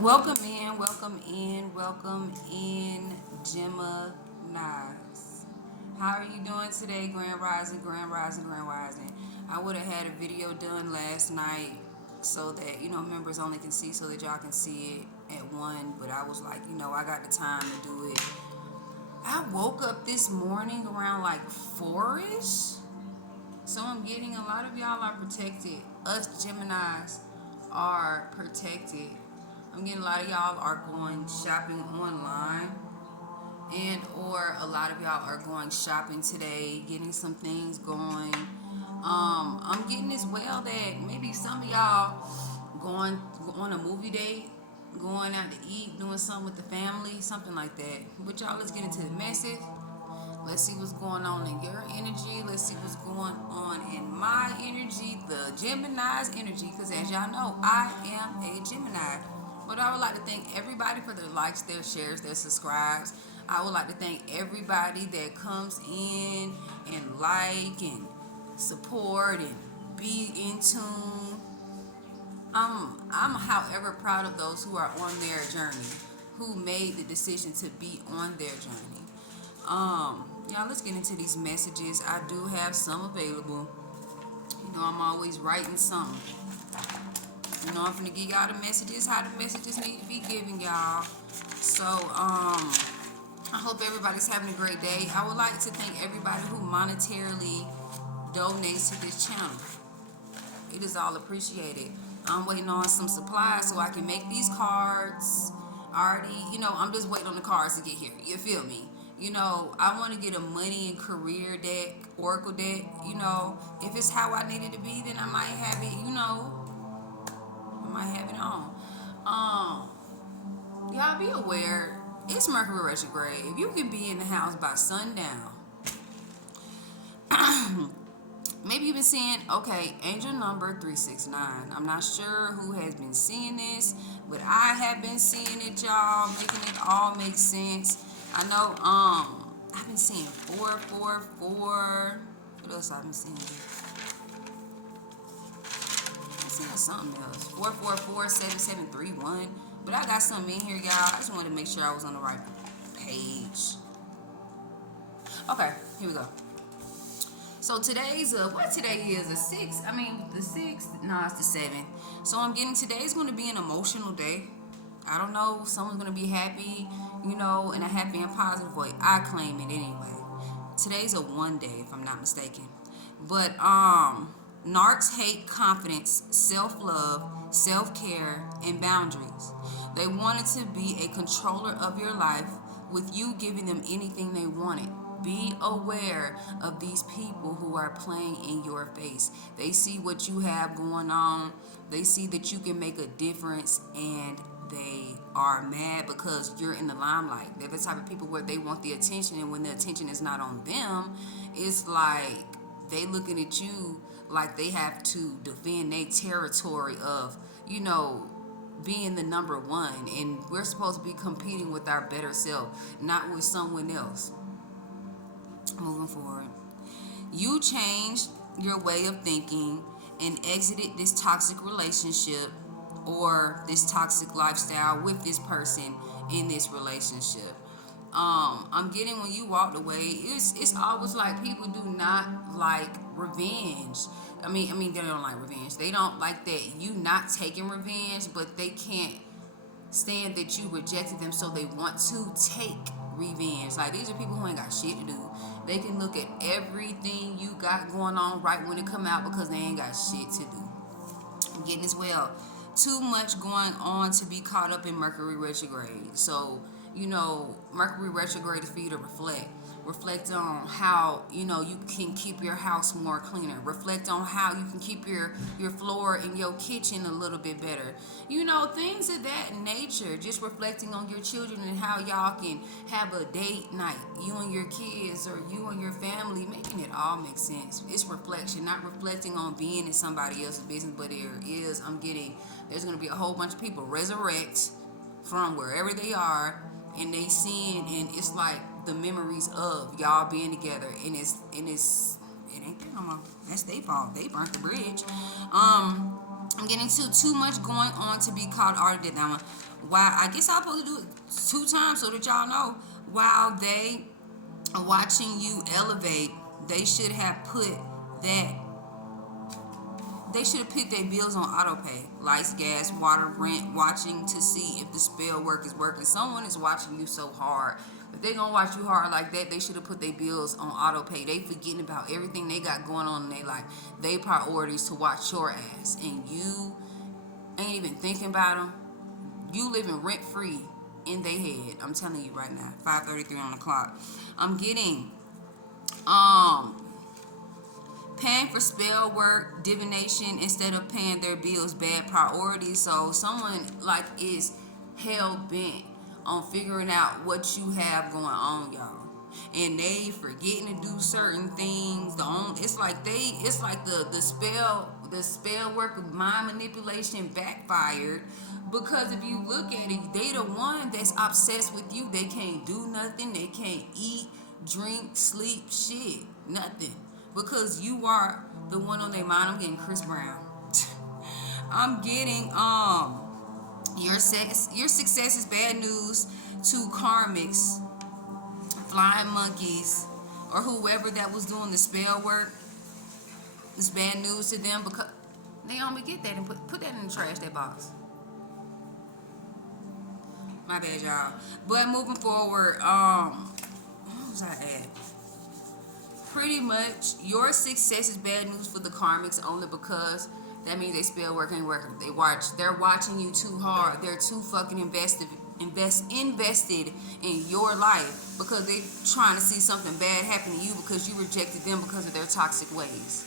welcome in, Geminis. How are you doing today, Grand Rising, Grand Rising, Grand Rising? I would have had a video done last night so that, members only can see so that y'all can see it at one, but I was like, I got the time to do it. I woke up this morning around like 4-ish, so I'm getting a lot of y'all are protected. Us Geminis are protected. I'm getting a lot of y'all are going shopping online, and or a lot of y'all are going shopping today, getting some things going. I'm getting as well that maybe some of y'all going on a movie date, going out to eat, doing something with the family, something like that. But y'all, let's get into the message. Let's see what's going on in your energy. Let's see what's going on in my energy, the Gemini's energy. Because as y'all know, I am a Gemini. But I would like to thank everybody for their likes, their shares, their subscribes. I would like to thank everybody that comes in and like and support and be in tune. I'm however proud of those who are on their journey, who made the decision to be on their journey. Y'all, let's get into these messages. I do have some available. I'm always writing something. I'm gonna give y'all the messages, how the messages need to be given, y'all. So, I hope everybody's having a great day. I would like to thank everybody who monetarily donates to this channel. It is all appreciated. I'm waiting on some supplies so I can make these cards. Already, I'm just waiting on the cards to get here. You feel me? I want to get a money and career deck, oracle deck. If it's how I need it to be, then I might have it. I might have it on. Y'all be aware, it's Mercury retrograde. If you can be in the house by sundown, maybe you've been seeing, okay, angel number 369. I'm not sure who has been seeing this, but I have been seeing it, y'all, making it all make sense. I know, I've been seeing 444. What else I've been seeing? I'm seeing something else. 4447731. But I got something in here, y'all. I just wanted to make sure I was on the right page. Okay, here we go. So today's what today is the 6th. The 6th. No, it's the 7th. So I'm getting today's going to be an emotional day. I don't know. Someone's going to be happy, in a happy and positive way. I claim it anyway. Today's a one day, if I'm not mistaken. But narcs hate confidence, self-love, self-care, and boundaries. They wanted to be a controller of your life with you giving them anything they wanted. Be aware of these people who are playing in your face. They see what you have going on. They see that you can make a difference, and they are mad because you're in the limelight. They're the type of people where they want the attention, and when the attention is not on them, it's like they looking at you like they have to defend their territory of, being the number one. And we're supposed to be competing with our better self, not with someone else. Moving forward, you changed your way of thinking and exited this toxic relationship or this toxic lifestyle with this person in this relationship. I'm getting when you walked away, it's always like people do not like revenge. They don't like revenge. They don't like that you not taking revenge, but they can't stand that you rejected them, so they want to take revenge. Like, these are people who ain't got shit to do. They can look at everything you got going on right when it come out because they ain't got shit to do. I'm getting as well. Too much going on to be caught up in Mercury retrograde. So, Mercury retrograde is for you to reflect. Reflect on how, you can keep your house more cleaner. Reflect on how you can keep your floor in your kitchen a little bit better. Things of that nature. Just reflecting on your children and how y'all can have a date night. You and your kids or you and your family, making it all make sense. It's reflection, not reflecting on being in somebody else's business, but there's going to be a whole bunch of people resurrect from wherever they are, and they seeing, and it's like the memories of y'all being together, and it ain't there no more. That's their fault. They burnt the bridge. I'm getting too much going on to be called art did that one. Wow, I guess I'm supposed to do it 2 times so that y'all know. While they are watching you elevate, they should have put that. They should have put their bills on auto pay. Lights, gas, water, rent, watching to see if the spell work is working. Someone is watching you so hard. If they gonna watch you hard like that, they should have put their bills on auto pay. They forgetting about everything they got going on in their life. They priorities to watch your ass. And you ain't even thinking about them. You living rent free in their head. I'm telling you right now. 5:33 on the clock. I'm getting paying for spell work, divination instead of paying their bills, bad priorities. So someone like is hell bent on figuring out what you have going on, y'all, and they forgetting to do certain things. It's like the spell work of mind manipulation backfired, because if you look at it, they the one that's obsessed with you. They can't do nothing. They can't eat, drink, sleep, shit, nothing. Because you are the one on their mind. I'm getting Chris Brown. I'm getting your success is bad news to karmics, flying monkeys, or whoever that was doing the spell work. It's bad news to them because Naomi, get that and put that in the trash, that box. My bad, y'all. But moving forward, what was I at? Pretty much, your success is bad news for the karmics only because that means they spell work ain't working. They're watching you too hard. They're too fucking invested in your life because they trying to see something bad happen to you because you rejected them because of their toxic ways.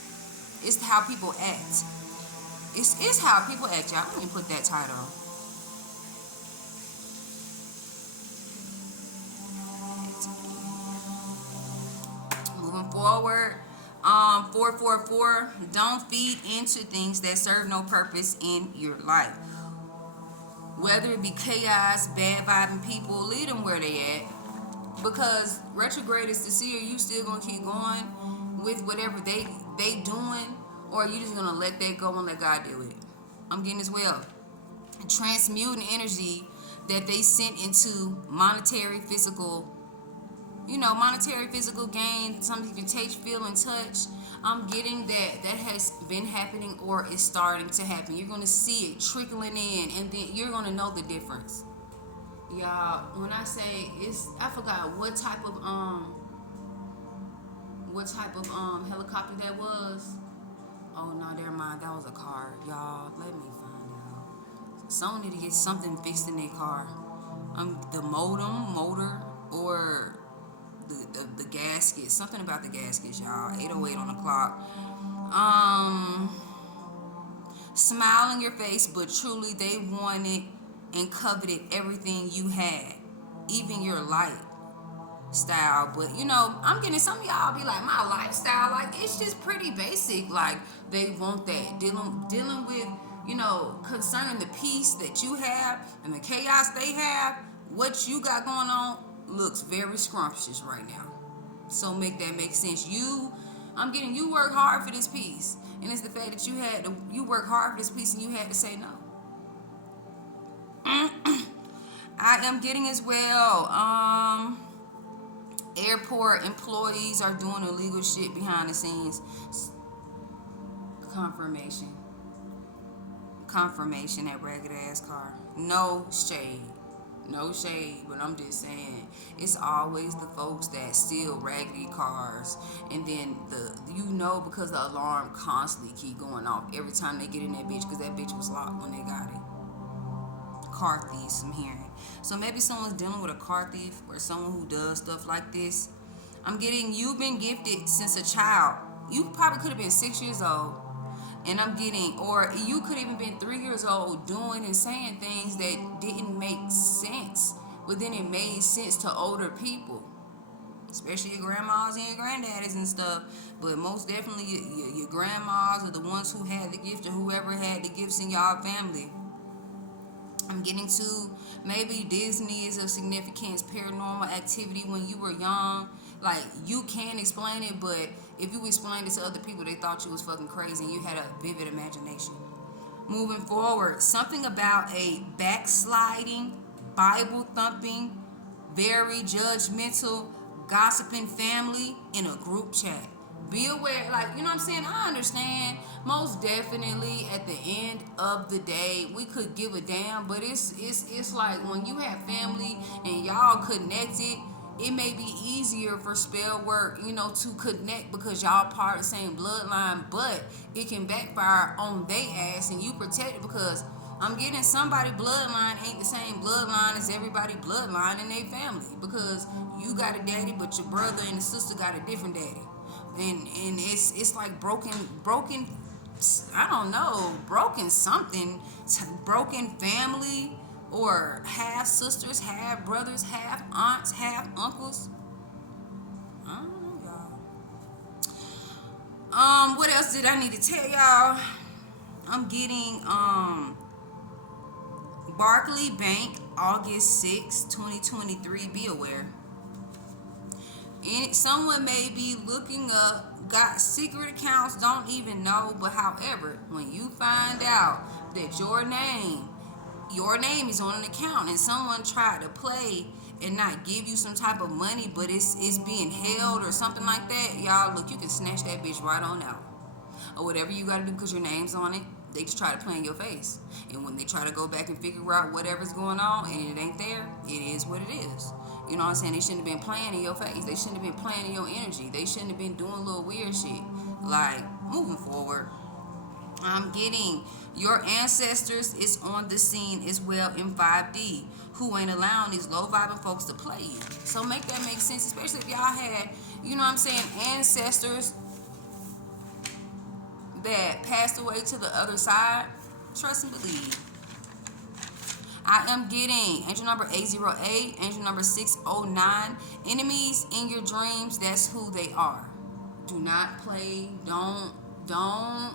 It's how people act. It's how people act, y'all. Let me put that title. Moving forward, 444, don't feed into things that serve no purpose in your life. Whether it be chaos, bad vibing people, leave them where they at. Because retrograde is to see, are you still gonna keep going with whatever they doing, or are you just gonna let that go and let God do it? I'm getting as well. Transmuting energy that they sent into monetary, physical gain, something you can taste, feel, and touch. I'm getting that has been happening or is starting to happen. You're going to see it trickling in, and then you're going to know the difference. Y'all, when I say I forgot what type of helicopter that was. Oh, no, never mind. That was a car. Y'all, let me find out. Someone need to get something fixed in their car. The motor, or the gasket, something about the gaskets, y'all. 8:08 on the clock. Smile on your face, but truly they wanted and coveted everything you had, even your lifestyle. But I'm getting some of y'all be like, my lifestyle, like it's just pretty basic. Like they want that dealing with concerning the peace that you have and the chaos they have. What you got going on looks very scrumptious right now. So make that make sense. I'm getting you work hard for this piece, and it's the fact that you work hard for this piece and you had to say no. I am getting as well. Airport employees are doing illegal shit behind the scenes. Confirmation, that ragged ass car. No shade, but I'm just saying it's always the folks that steal raggedy cars, and then because the alarm constantly keep going off every time they get in that bitch, because that bitch was locked when they got it. Car thieves, I'm hearing. So maybe someone's dealing with a car thief or someone who does stuff like this. I'm getting you've been gifted since a child. You probably could have been 6 years old. And I'm getting, or you could even been 3 years old doing and saying things that didn't make sense, but then it made sense to older people, especially your grandmas and your granddaddies and stuff. But most definitely your grandmas are the ones who had the gift, or whoever had the gifts in y'all family. I'm getting to maybe Disney is of significance, paranormal activity when you were young. Like, you can explain it, but if you explained it to other people, they thought you was fucking crazy and you had a vivid imagination. Moving forward, something about a backsliding, Bible thumping, very judgmental, gossiping family in a group chat. Be aware, like, you know what I'm saying? I understand. Most definitely at the end of the day, we could give a damn, but it's like when you have family and y'all connected, it may be easier for spell work, to connect because y'all part of the same bloodline, but it can backfire on they ass and you protect it because I'm getting somebody bloodline ain't the same bloodline as everybody bloodline in their family because you got a daddy, but your brother and the sister got a different daddy, and it's like broken. I don't know, broken something, broken family, or half sisters, half brothers, half aunts, half uncles. I don't know, y'all. What else did I need to tell y'all? I'm getting Barclay Bank, August 6, 2023. Be aware. Someone may be looking up, got secret accounts, don't even know, but however, when you find out that your name is on an account and someone tried to play and not give you some type of money, but it's being held or something like that, y'all, look, you can snatch that bitch right on out. Or whatever you got to do because your name's on it, they just try to play in your face. And when they try to go back and figure out whatever's going on and it ain't there, it is what it is. You know what I'm saying? They shouldn't have been playing in your face. They shouldn't have been playing in your energy. They shouldn't have been doing little weird shit. Like, moving forward, I'm getting your ancestors is on the scene as well in 5D, who ain't allowing these low vibing folks to play you. So make that make sense, especially if y'all had, you know what I'm saying, ancestors that passed away to the other side. Trust and believe. I am getting angel number 808, angel number 609. Enemies in your dreams, that's who they are. Do not play. Don't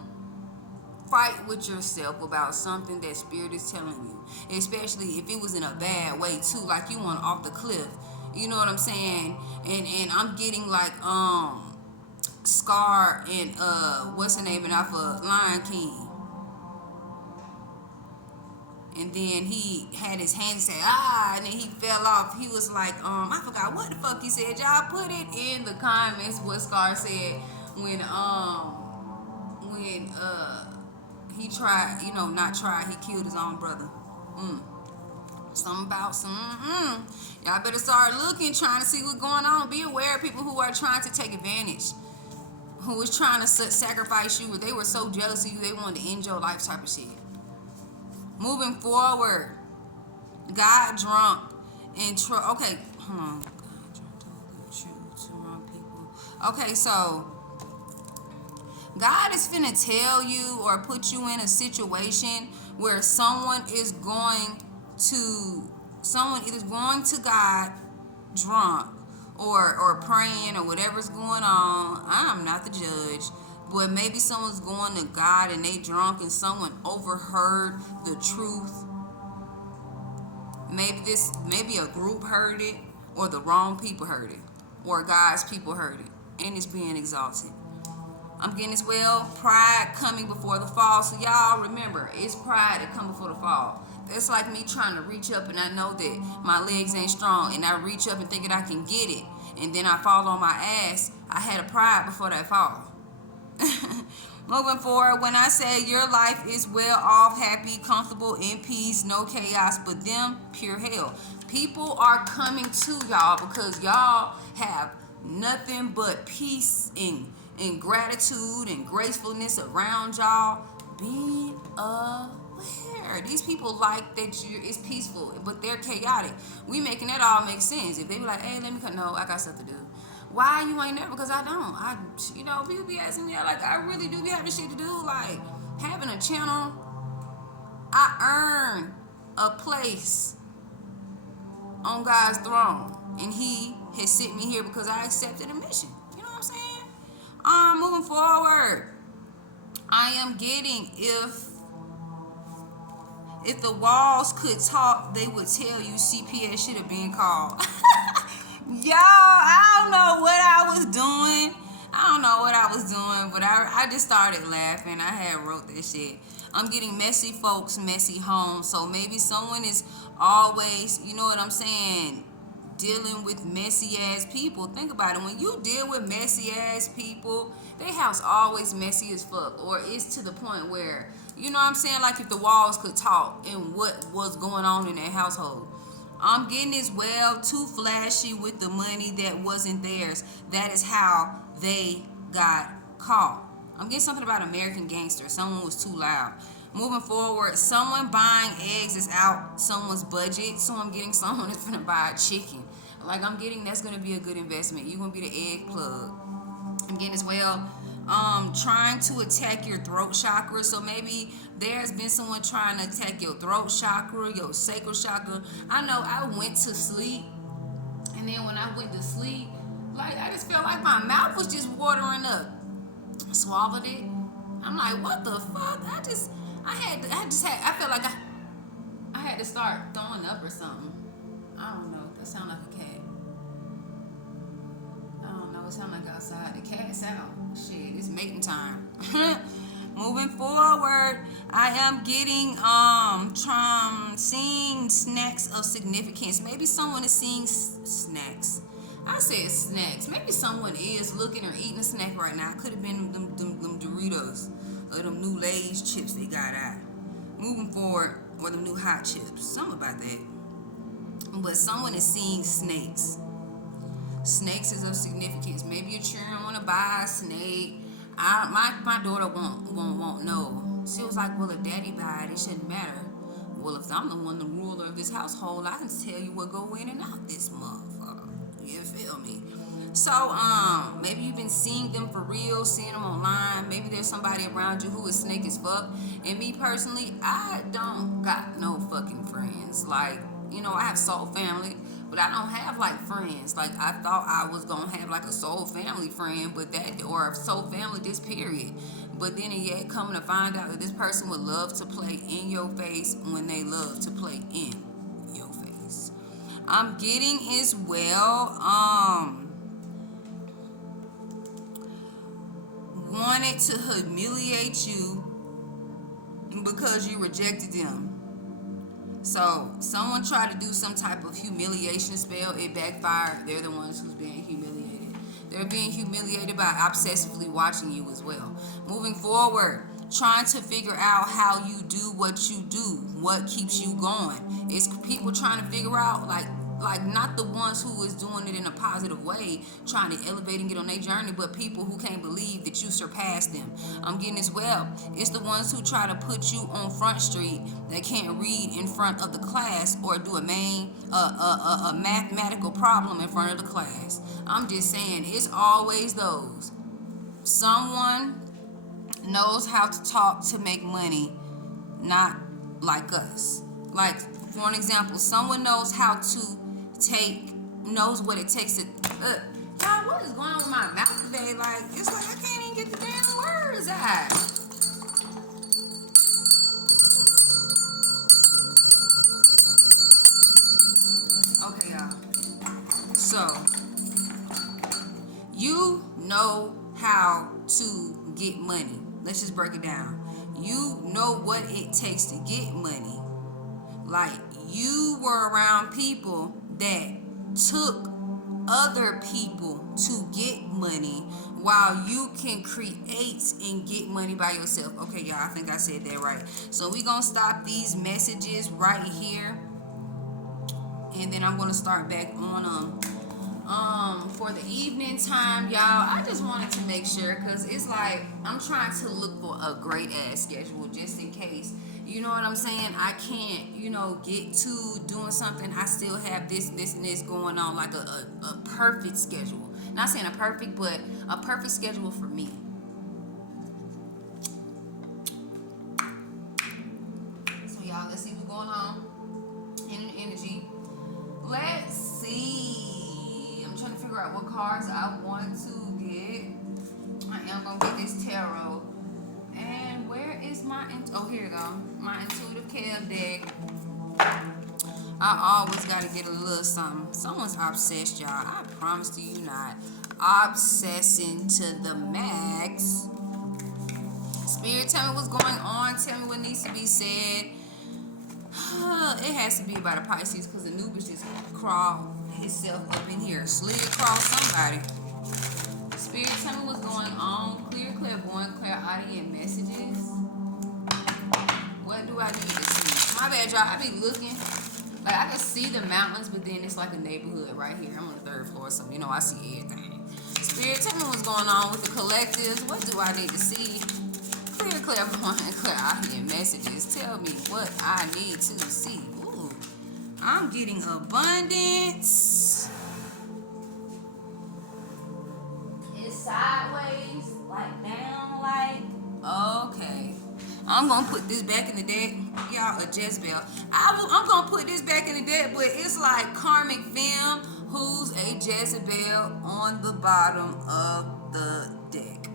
fight with yourself about something that spirit is telling you. Especially if it was in a bad way too, like you went off the cliff. You know what I'm saying? And I'm getting like Scar and what's the name off of Lion King. And then he had his hand and said, and then he fell off. He was like, I forgot what the fuck he said. Y'all put it in the comments what Scar said when he tried, not tried, he killed his own brother. Something about some, y'all better start looking, trying to see what's going on. Be aware of people who are trying to take advantage, who was trying to sacrifice you, or they were so jealous of you, they wanted to end your life type of shit. Moving forward, got drunk and okay, hold on. God drunk to wrong people. Okay, so God is finna tell you or put you in a situation where someone is going to God drunk or praying or whatever's going on. I'm not the judge. But maybe someone's going to God and they drunk and someone overheard the truth. Maybe a group heard it, or the wrong people heard it, or God's people heard it, and it's being exalted. I'm getting as well, pride coming before the fall. So y'all remember, it's pride that come before the fall. That's like me trying to reach up and I know that my legs ain't strong and I reach up and thinking I can get it, and then I fall on my ass. I had a pride before that fall. Moving forward, when I say your life is well off, happy, comfortable, in peace, no chaos, but them pure hell. People are coming to y'all because y'all have nothing but peace and gratitude and gracefulness around y'all. Be aware. These people like that it's peaceful, but they're chaotic. We making that all make sense. If they be like, hey, let me come, no, I got stuff to do. Why you ain't there? Because I don't. People be asking me, like, I really do be having shit to do. Like, having a channel, I earn a place on God's throne. And He has sent me here because I accepted a mission. You know what I'm saying? Moving forward, I am getting, if the walls could talk, they would tell you CPS should have been called. Y'all, I don't know what I was doing. But I just started laughing. I had wrote this shit. I'm getting messy folks, messy homes. So maybe someone is always, you know what I'm saying, dealing with messy ass people. Think about it. When you deal with messy ass people, their house always messy as fuck. Or it's to the point where, you know what I'm saying, like if the walls could talk and what was going on in their household. I'm getting as well, too flashy with the money that wasn't theirs. That is how they got caught. I'm getting something about American Gangster. Someone was too loud. Moving forward, someone buying eggs is out someone's budget. So I'm getting someone that's gonna buy a chicken. Like I'm getting that's gonna be a good investment. You're gonna be the egg plug. I'm getting as well, trying to attack your throat chakra. So maybe there's been someone trying to attack your throat chakra, your sacral chakra. I know I went to sleep, and then when I went to sleep, like I just felt like my mouth was just watering up. I swallowed it. I'm like, what the fuck? I felt like I had to start throwing up or something. I don't know. That sound like a cat. I don't know. It sound like outside. The cat's out. Shit, it's mating time. Moving forward, I am getting seeing snacks of significance. Maybe someone is seeing snacks. I said snacks. Maybe someone is looking or eating a snack right now. Could have been them Doritos or them new Lay's chips they got out. Moving forward, or them new hot chips. Something about that. But someone is seeing snakes. Snakes is of significance. Maybe your children want to buy a snake. My daughter won't know. She was like, well, if daddy buy it, it shouldn't matter. Well, if I'm the one, the ruler of this household, I can tell you what go in and out this motherfucker. You feel me? So, maybe you've been seeing them for real, seeing them online. Maybe there's somebody around you who is snake as fuck. And me personally, I don't got no fucking friends. Like, you know, I have soul family, but I don't have like friends. Like I thought I was gonna have like a soul family friend, but that or a soul family this period. But then yet coming to find out that this person would love to play in your face when they love to play in your face. I'm getting as well, wanted to humiliate you because you rejected them. So someone tried to do some type of humiliation spell. It backfired. They're the ones who's being humiliated. They're being humiliated by obsessively watching you as well. Moving forward, trying to figure out how you do what you do, what keeps you going. It's people trying to figure out like not the ones who is doing it in a positive way, trying to elevate and get on their journey, but people who can't believe that you surpassed them. I'm getting as well. It's the ones who try to put you on Front Street that can't read in front of the class or do a mathematical problem in front of the class. I'm just saying, it's always those. Someone knows how to talk to make money, not like us. Like, for an example, someone knows how to knows what it takes to y'all, what is going on with my mouth today? Like, it's like I can't even get the damn words out. Okay, y'all. So you know how to get money. Let's just break it down. You know what it takes to get money. Like, you were around people that took other people to get money while you can create and get money by yourself. Okay, y'all, I think I said that right. So we gonna stop these messages right here, and then I'm gonna start back on for the evening time, y'all. I just wanted to make sure, because it's like I'm trying to look for a great ass schedule just in case. You know what I'm saying? I can't, get to doing something. I still have this, and this going on, like a perfect schedule. Not saying a perfect, but a perfect schedule for me. So y'all, let's see what's going on in the energy. Let's see. I'm trying to figure out what cards I want to get. I am going to get this tarot. And where is my, here you go, my intuitive Kev deck. I always got to get a little something. Someone's obsessed, y'all. I promise to you not. Obsessing to the max. Spirit, tell me what's going on. Tell me what needs to be said. It has to be about a Pisces because Anubis just crawled himself up in here. Slid across somebody. Spirit, tell me what's going on. Clear, clairvoyant, clairaudient messages. What do I need to see? My bad, y'all. I be looking. Like, I can see the mountains, but then it's like a neighborhood right here. I'm on the 3rd floor, so, you know, I see everything. Spirit, tell me what's going on with the collectives. What do I need to see? Clear, clairvoyant, clairaudient messages. Tell me what I need to see. Ooh, I'm getting abundance. It's sideways, like down, like, okay. I'm gonna put this back in the deck. Y'all, a Jezebel. I'm gonna put this back in the deck, but it's like karmic femme who's a Jezebel on the bottom of the deck.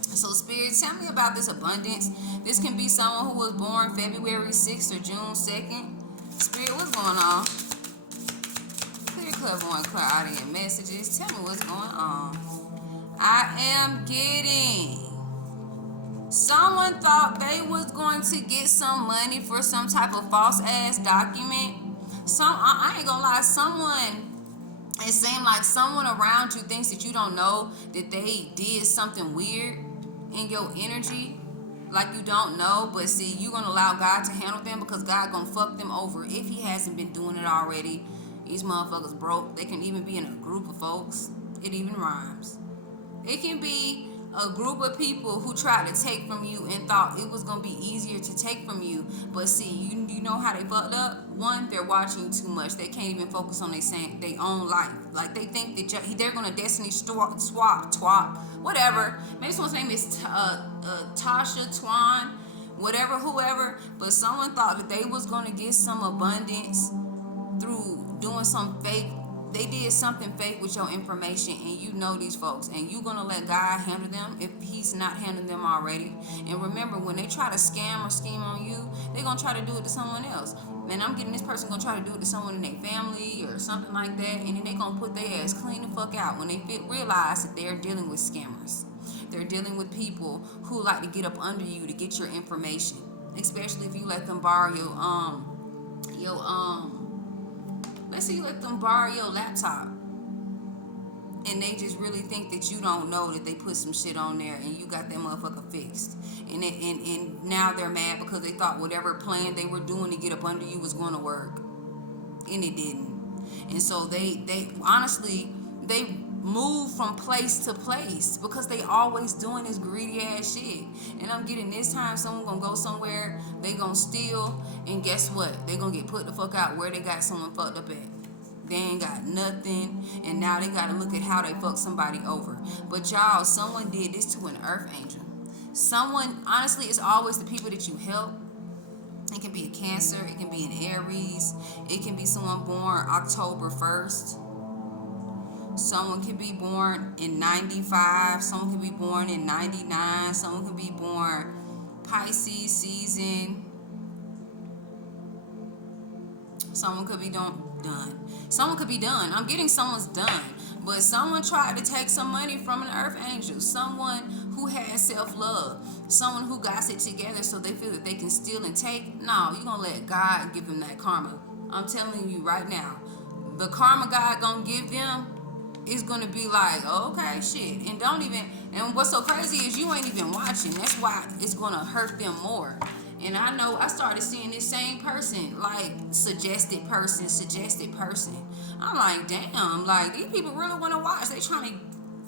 So, Spirit, tell me about this abundance. This can be someone who was born February 6th or June 2nd. Spirit, what's going on? Clear, clairvoyant, clairaudient messages. Tell me what's going on. I am getting... Someone thought they was going to get some money for some type of false ass document. I ain't gonna lie, it seemed like someone around you thinks that you don't know that they did something weird in your energy. Like you don't know, but see, you're gonna allow God to handle them because God gonna fuck them over if he hasn't been doing it already. These motherfuckers broke. They can even be in a group of folks. It even rhymes. It can be a group of people who tried to take from you and thought it was going to be easier to take from you. But see, you know how they fucked up? One, they're watching too much. They can't even focus on their own life. Like, they think that they're going to destiny swap, whatever. Maybe someone's name is Tasha, Twan, whatever, whoever. But someone thought that they was going to get some abundance through doing some fake. They did something fake with your information, and you know these folks, and you're going to let God handle them if he's not handling them already. And remember, when they try to scam or scheme on you, they're going to try to do it to someone else. Man, I'm getting this person going to try to do it to someone in their family or something like that, and then they're going to put their ass clean the fuck out when they realize that they're dealing with scammers. They're dealing with people who like to get up under you to get your information, especially if you let them borrow let's say you let them borrow your laptop and they just really think that you don't know that they put some shit on there and you got that motherfucker fixed. And now they're mad because they thought whatever plan they were doing to get up under you was going to work. And it didn't. And so they honestly, they move from place to place because they always doing this greedy ass shit. And I'm getting this time someone gonna go somewhere, they gonna steal, and guess what? They gonna get put the fuck out where they got someone fucked up at. They ain't got nothing, and now they gotta look at how they fucked somebody over. But y'all, someone did this to an earth angel. Someone, honestly, it's always the people that you help. It can be a Cancer, it can be an Aries, it can be someone born October 1st. Someone can be born in 95. Someone can be born in 99. Someone can be born Pisces season. Someone could be done. Someone could be done. I'm getting someone's done. But someone tried to take some money from an earth angel. Someone who has self-love. Someone who got it together so they feel that they can steal and take. No, you're going to let God give them that karma. I'm telling you right now. The karma God going to give them is going to be like, okay, shit. And what's so crazy is you ain't even watching. That's why it's going to hurt them more. And I know I started seeing this same person, like suggested person. I'm like, damn, like these people really want to watch. They trying to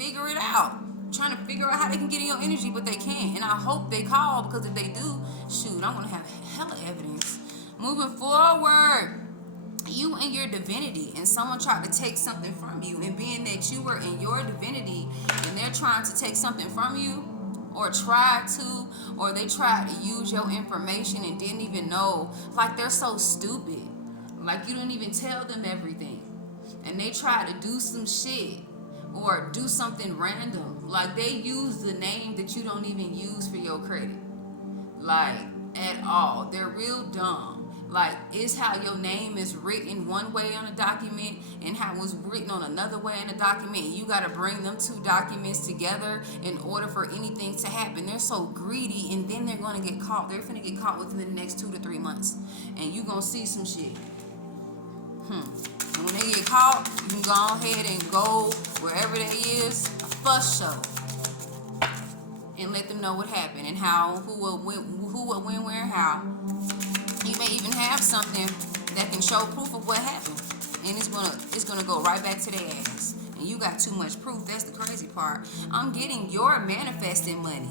figure it out. Trying to figure out how they can get in your energy, but they can't. And I hope they call, because if they do, shoot, I'm going to have hella evidence. Moving forward. You and your divinity, and someone tried to take something from you, and being that you were in your divinity and they're trying to take something from you, or they tried to use your information and didn't even know, like they're so stupid, like you didn't even tell them everything, and they tried to do some shit or do something random, like they use the name that you don't even use for your credit, like at all. They're real dumb. Like, it's how your name is written one way on a document and how it was written on another way in a document. You got to bring them two documents together in order for anything to happen. They're so greedy, and then they're going to get caught. They're going to get caught within the next 2 to 3 months. And you going to see some shit. And when they get caught, you can go ahead and go wherever that is, for show. And let them know what happened and how, who will win, where, and how. You may even have something that can show proof of what happened, and it's gonna go right back to their ass. And you got too much proof. That's the crazy part. I'm getting you're manifesting money.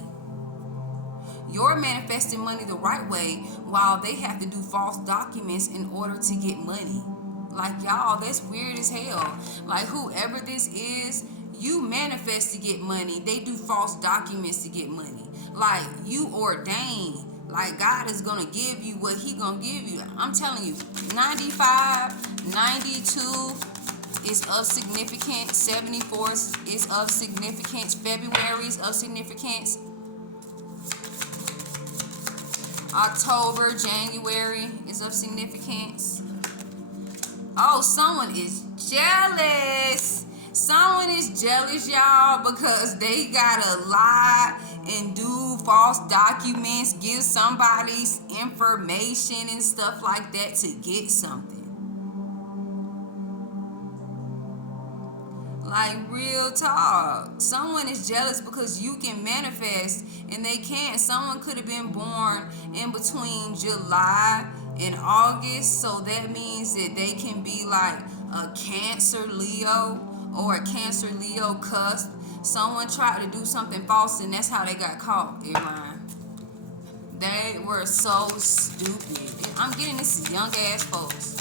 You're manifesting money the right way, while they have to do false documents in order to get money. Like, y'all, that's weird as hell. Like, whoever this is, you manifest to get money. They do false documents to get money. Like, you ordain. Like, God is going to give you what he going to give you. I'm telling you, 95, 92 is of significance. 74 is of significance. February is of significance. October, January is of significance. Oh, someone is jealous. Someone is jealous, y'all, because they gotta lie and do false documents, give somebody's information and stuff like that to get something. Like, real talk. Someone is jealous because you can manifest and they can't. Someone could have been born in between July and August, so that means that they can be like a Cancer Leo or a Cancer Leo cusp. Someone tried to do something false, and that's how they got caught, Iran. They were so stupid. I'm getting this young ass folks.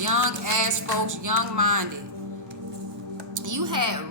Young ass folks, young minded. You had